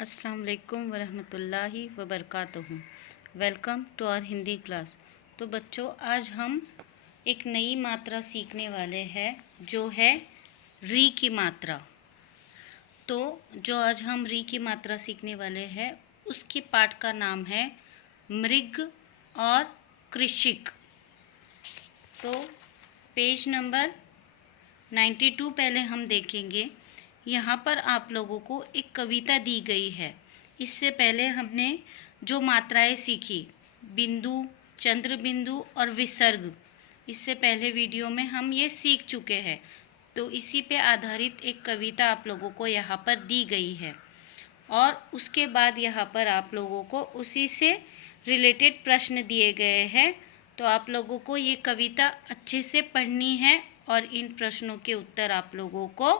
अस्सलाम वालेकुम वरहमतुल्लाहि वबरकातुहू। Welcome to our Hindi class. तो बच्चों, आज हम एक नई मात्रा सीखने वाले हैं जो है री की मात्रा। तो जो आज हम री की मात्रा सीखने वाले हैं उसके पाठ का नाम है मृग और कृषिक। तो पेज नंबर 92 पहले हम देखेंगे। यहाँ पर आप लोगों को एक कविता दी गई है। इससे पहले हमने जो मात्राएं सीखी, बिंदु, चंद्र बिंदु और विसर्ग, इससे पहले वीडियो में हम ये सीख चुके हैं। तो इसी पे आधारित एक कविता आप लोगों को यहाँ पर दी गई है और उसके बाद यहाँ पर आप लोगों को उसी से रिलेटेड प्रश्न दिए गए हैं। तो आप लोगों को ये कविता अच्छे से पढ़नी है और इन प्रश्नों के उत्तर आप लोगों को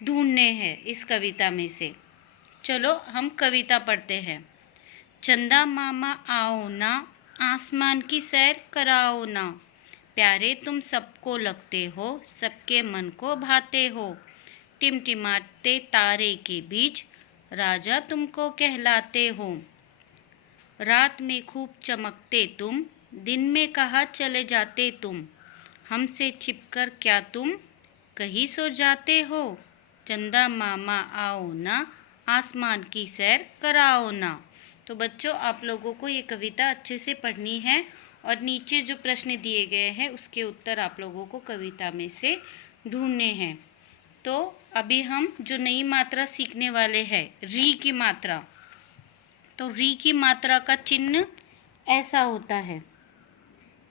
ढूंढने हैं इस कविता में से। चलो हम कविता पढ़ते हैं। चंदा मामा आओ ना, आसमान की सैर कराओ ना, प्यारे तुम सबको लगते हो, सबके मन को भाते हो, टिमटिमाते तारे के बीच राजा तुमको कहलाते हो, रात में खूब चमकते तुम, दिन में कहाँ चले जाते तुम, हमसे छिपकर क्या तुम कहीं सो जाते हो, चंदा मामा आओ ना, आसमान की सैर कराओ ना। तो बच्चों, आप लोगों को ये कविता अच्छे से पढ़नी है और नीचे जो प्रश्न दिए गए हैं उसके उत्तर आप लोगों को कविता में से ढूंढने हैं। तो अभी हम जो नई मात्रा सीखने वाले हैं, री की मात्रा। तो री की मात्रा का चिन्ह ऐसा होता है,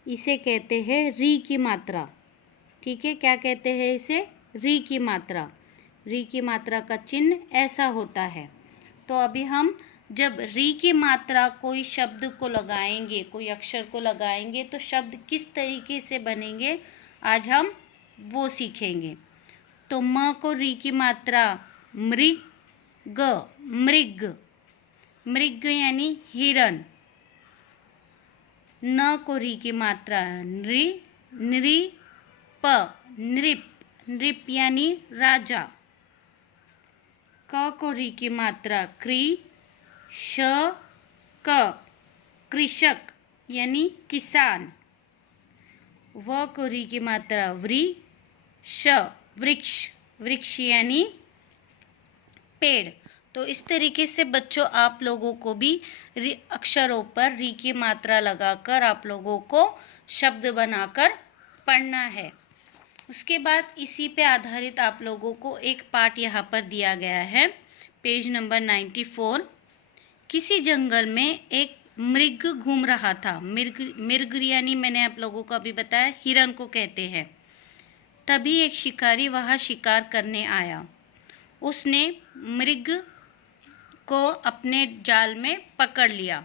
इसे कहते हैं री की मात्रा। ठीक है, क्या कहते हैं इसे? री की मात्रा। री की मात्रा का चिन्ह ऐसा होता है। तो अभी हम जब री की मात्रा कोई शब्द को लगाएंगे, कोई अक्षर को लगाएंगे, तो शब्द किस तरीके से बनेंगे आज हम वो सीखेंगे। तो म को री की मात्रा मृग, मृग, मृग यानी हिरन। न को री की मात्रा नृ, नृप, नृप, नृप यानी राजा। क को री की मात्रा क्री, श, क, कृषक यानी किसान। व को री की मात्रा व्री, श, वृक्ष, वृक्ष यानी पेड़। तो इस तरीके से बच्चों आप लोगों को भी अक्षरों पर री की मात्रा लगाकर आप लोगों को शब्द बनाकर पढ़ना है। उसके बाद इसी पे आधारित आप लोगों को एक पाठ यहाँ पर दिया गया है, पेज नंबर 94। किसी जंगल में एक मृग घूम रहा था। मृग, मृग यानी मैंने आप लोगों को अभी बताया हिरन को कहते हैं। तभी एक शिकारी वहाँ शिकार करने आया। उसने मृग को अपने जाल में पकड़ लिया।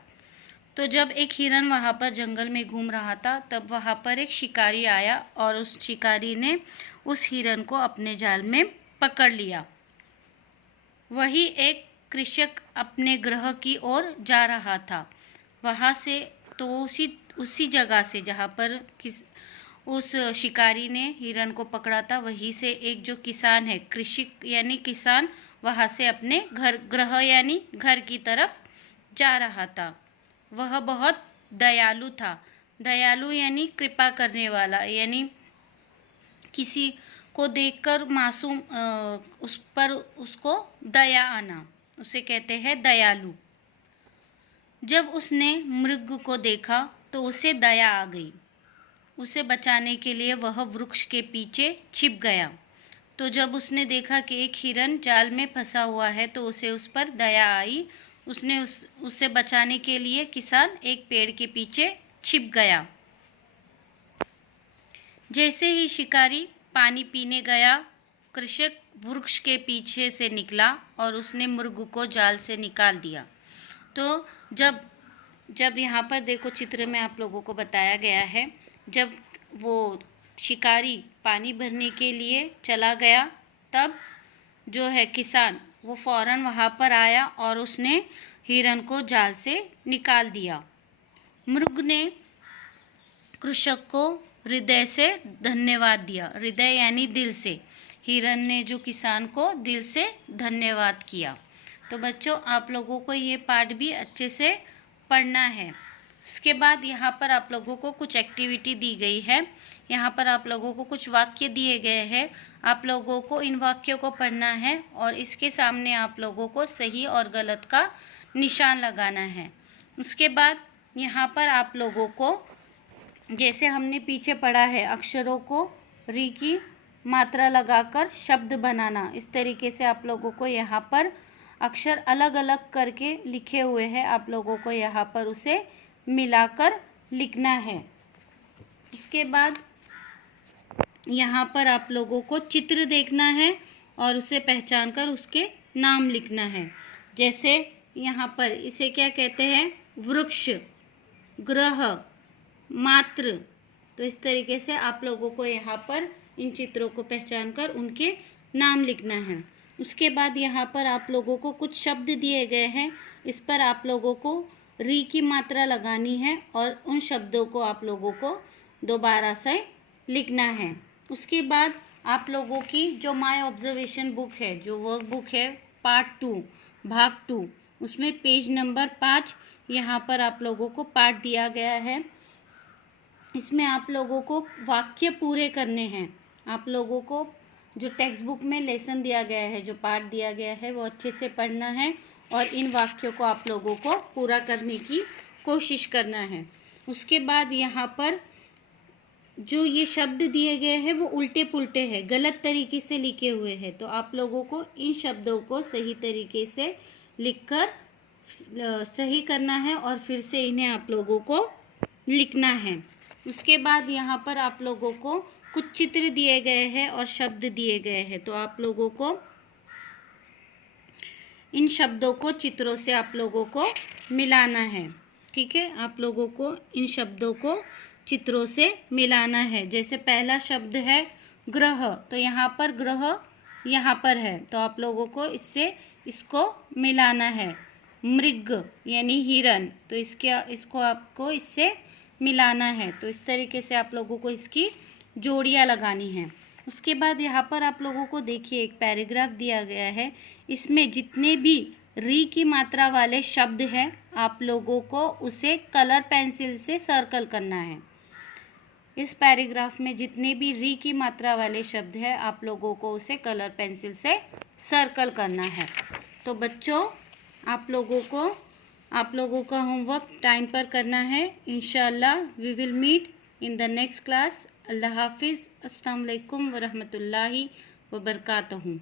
तो जब एक हिरन वहाँ पर जंगल में घूम रहा था तब वहाँ पर एक शिकारी आया और उस शिकारी ने उस हिरन को अपने जाल में पकड़ लिया। वही एक कृषक अपने गृह की ओर जा रहा था। वहाँ से तो उसी जगह से जहाँ पर उस शिकारी ने हिरन को पकड़ा था, वहीं से एक जो किसान है, कृषक यानी किसान, वहाँ से अपने घर, गृह यानी घर की तरफ जा रहा था। वह बहुत दयालु था। दयालु यानी कृपा करने वाला, यानी किसी को देखकर मासूम उस पर उसको दया आना, उसे कहते हैं दयालु। जब उसने मृग को देखा तो उसे दया आ गई। उसे बचाने के लिए वह वृक्ष के पीछे छिप गया। तो जब उसने देखा कि एक हिरन जाल में फंसा हुआ है तो उसे उस पर दया आई। उसने उसे बचाने के लिए किसान एक पेड़ के पीछे छिप गया। जैसे ही शिकारी पानी पीने गया, कृषक वृक्ष के पीछे से निकला और उसने मृग को जाल से निकाल दिया। तो जब यहाँ पर देखो चित्र में आप लोगों को बताया गया है, जब वो शिकारी पानी भरने के लिए चला गया तब जो है किसान वो फौरन वहाँ पर आया और उसने हिरन को जाल से निकाल दिया। मृग ने कृषक को हृदय से धन्यवाद दिया। हृदय यानी दिल से। हिरन ने जो किसान को दिल से धन्यवाद किया। तो बच्चों आप लोगों को ये पार्ट भी अच्छे से पढ़ना है। उसके बाद यहाँ पर आप लोगों को कुछ एक्टिविटी दी गई है। यहाँ पर आप लोगों को कुछ वाक्य दिए गए हैं। आप लोगों को इन वाक्यों को पढ़ना है और इसके सामने आप लोगों को सही और गलत का निशान लगाना है। उसके बाद यहाँ पर आप लोगों को, जैसे हमने पीछे पढ़ा है, अक्षरों को री की मात्रा लगाकर शब्द बनाना, इस तरीके से आप लोगों को यहाँ पर अक्षर अलग अलग करके लिखे हुए हैं, आप लोगों को यहाँ पर उसे मिलाकर लिखना है। उसके बाद यहाँ पर आप लोगों को चित्र देखना है और उसे पहचान कर उसके नाम लिखना है। जैसे यहाँ पर इसे क्या कहते हैं, वृक्ष, ग्रह, मात्र। तो इस तरीके से आप लोगों को यहाँ पर इन चित्रों को पहचान कर उनके नाम लिखना है। उसके बाद यहाँ पर आप लोगों को कुछ शब्द दिए गए हैं, इस पर आप लोगों को री की मात्रा लगानी है और उन शब्दों को आप लोगों को दोबारा से लिखना है। उसके बाद आप लोगों की जो माय ऑब्जर्वेशन बुक है, जो वर्क बुक है पार्ट 2 भाग 2, उसमें पेज नंबर 5 यहाँ पर आप लोगों को पाठ दिया गया है। इसमें आप लोगों को वाक्य पूरे करने हैं। आप लोगों को जो टेक्स्ट बुक में लेसन दिया गया है, जो पाठ दिया गया है, वो अच्छे से पढ़ना है और इन वाक्यों को आप लोगों को पूरा करने की कोशिश करना है। उसके बाद यहाँ पर जो ये शब्द दिए गए हैं वो उल्टे पुल्टे हैं, गलत तरीके से लिखे हुए हैं, तो आप लोगों को इन शब्दों को सही तरीके से लिखकर सही करना है और फिर से इन्हें आप लोगों को लिखना है। उसके बाद यहाँ पर आप लोगों को कुछ चित्र दिए गए हैं और शब्द दिए गए हैं, तो आप लोगों को इन शब्दों को चित्रों से आप लोगों को मिलाना है। ठीक है, आप लोगों को इन शब्दों को चित्रों से मिलाना है। जैसे पहला शब्द है ग्रह, तो यहाँ पर ग्रह यहाँ पर है, तो आप लोगों को इसको मिलाना है। मृग यानी हिरन, तो इसको आपको इससे मिलाना है। तो इस तरीके से आप लोगों को इसकी जोड़ियाँ लगानी हैं। उसके बाद यहाँ पर आप लोगों को देखिए एक पैराग्राफ दिया गया है, इसमें जितने भी री की मात्रा वाले शब्द हैं आप लोगों को उसे कलर पेंसिल से सर्कल करना है। इस पैराग्राफ में जितने भी री की मात्रा वाले शब्द हैं आप लोगों को उसे कलर पेंसिल से सर्कल करना है। तो बच्चों आप लोगों का होमवर्क टाइम पर करना है। इंशाल्लाह we will meet in the next class. अल्लाह हाफिज़। अस्सलाम वालेकुम व रहमतुल्लाहि व बरकातहू।